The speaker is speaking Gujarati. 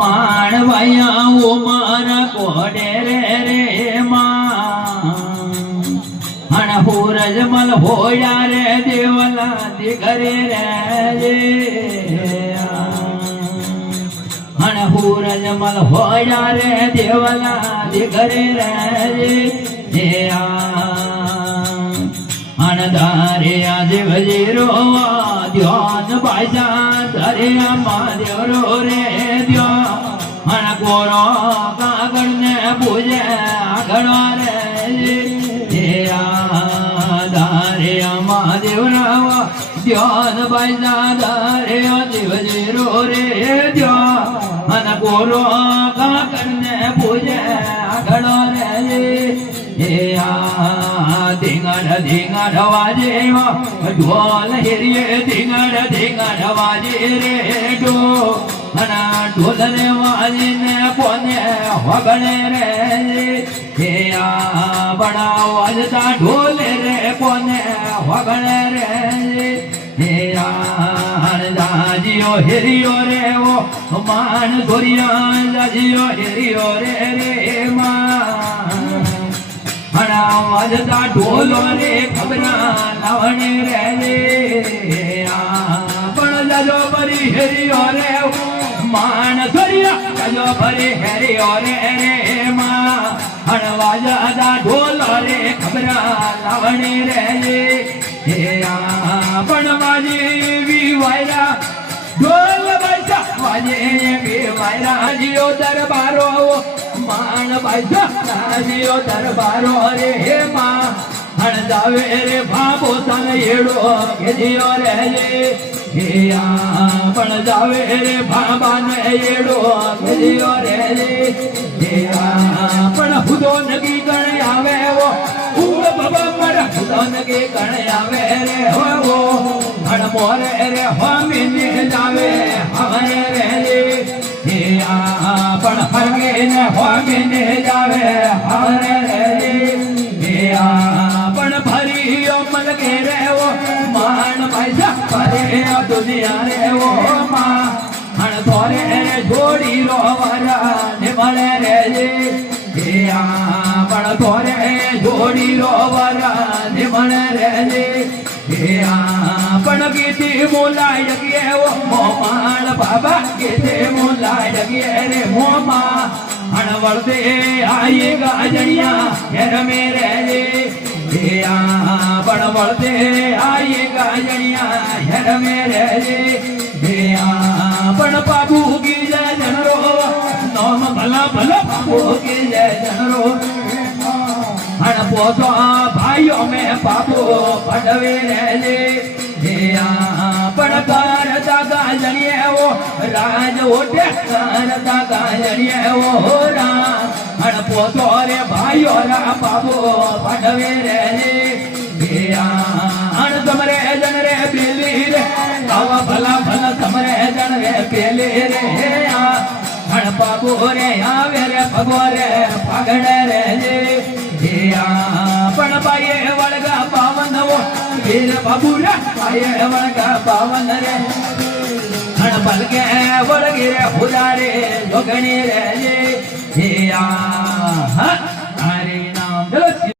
માણવાયા ઓ મારા કોડે રે માં હણ હુરજ મલ હોયા રે દેવલા દીકરે રે હણ હુરજ મલ હોયા રે દેવલા દીકરે રે અણધારે આજે વજીરો ધ્યાન બાજા ધરે મહાદેવ રો રે ધ્યાન અણ કોરો કાગળ ને પૂજે આગળ રે ધારે મહાદેવ રાવા ધ્યાન બાજા ધરે આજે વજીરો રે ધ્યાન અણ કોરો કાગળ ને પૂજે આગળ રે ધીંગડ વાજે ઢોલ હિરિયે ધીંગડ વાજે રે ઢોલ ને વાજે ને કોને વગડે રે બડા વાજતા ઢોલ રે કોને વગડે રે જાજીઓ હિરિયો રે ઓ માન ધોરિયા જાજીઓ હિરિયો રે માં વાજતા ઢોલો રે ખબરા લાવણે રે પણ જાજો ભરી હેરિયો રે માન ધોરિયા જાજો ભરી હેરિયો રે માં વાજતા ઢોલો રે ખબરા લાવણે રે પણ વાજી વી વાયરા ઢોલ બજા વાજે વી વાયરા જીઓ દરબારો માન બાજા જીઓ દરબારો રે માં હણ જાવે રે ભાબો તન એડો કે જીઓ રે પણ જાવે રે ભાબા ને એડો કે જીઓ રે પણ ખુદો નગી ગણ આવે ઓ ઉગ બાબા પર ખુદો નગી ગણ આવે રે હો હણ મોરે રે હોમી ને જાવે હરે રે પણ હરગે ને હોમી ને જાવે હરે રે પણ ભરીઓ મલગે રે ઓ માન પૈસા ભરે દુનિયા રે ઓ માં હણ થોરે રે જોડી રો વારા ને મળે રે પણ થોરે જોડી રો વારા ને મળે રે પણ ગીતી મોલાય ગયે ઓ મોમાન બાબા ગીતે મોલાય ગયે રે મોમા હણ વળદે આયે ગાજણિયા હેર મેરે રે પણ વળદે આયે ગાજણિયા હેર મેરે રે પણ બાબુ કી જય જનરો નોમ ભલા ભલા બાબુ કી જય જનરો હણ પોતો ભાઈઓ મે બાબુ પડવે રે પણ કરતા ગાજણીએ ઓ રાજ ઓટે કરતા ગાજણીએ ઓ હણ પોતો રે ભાઈઓ રા બાબુ પડવે રે હણ તમરે જન રે પેલી રે આવા ભલા ભલા તમરે જન રે પેલી રે હણ બાબુ રે આવે રે ભગો રે પાગડે રે પણ પાયે વળગા પાવન ઓ વીર બાબુ રે પાયે વળગા પાવન રે હણ પલકે વળગી રે હુદારે જોગણી રે હરે નામ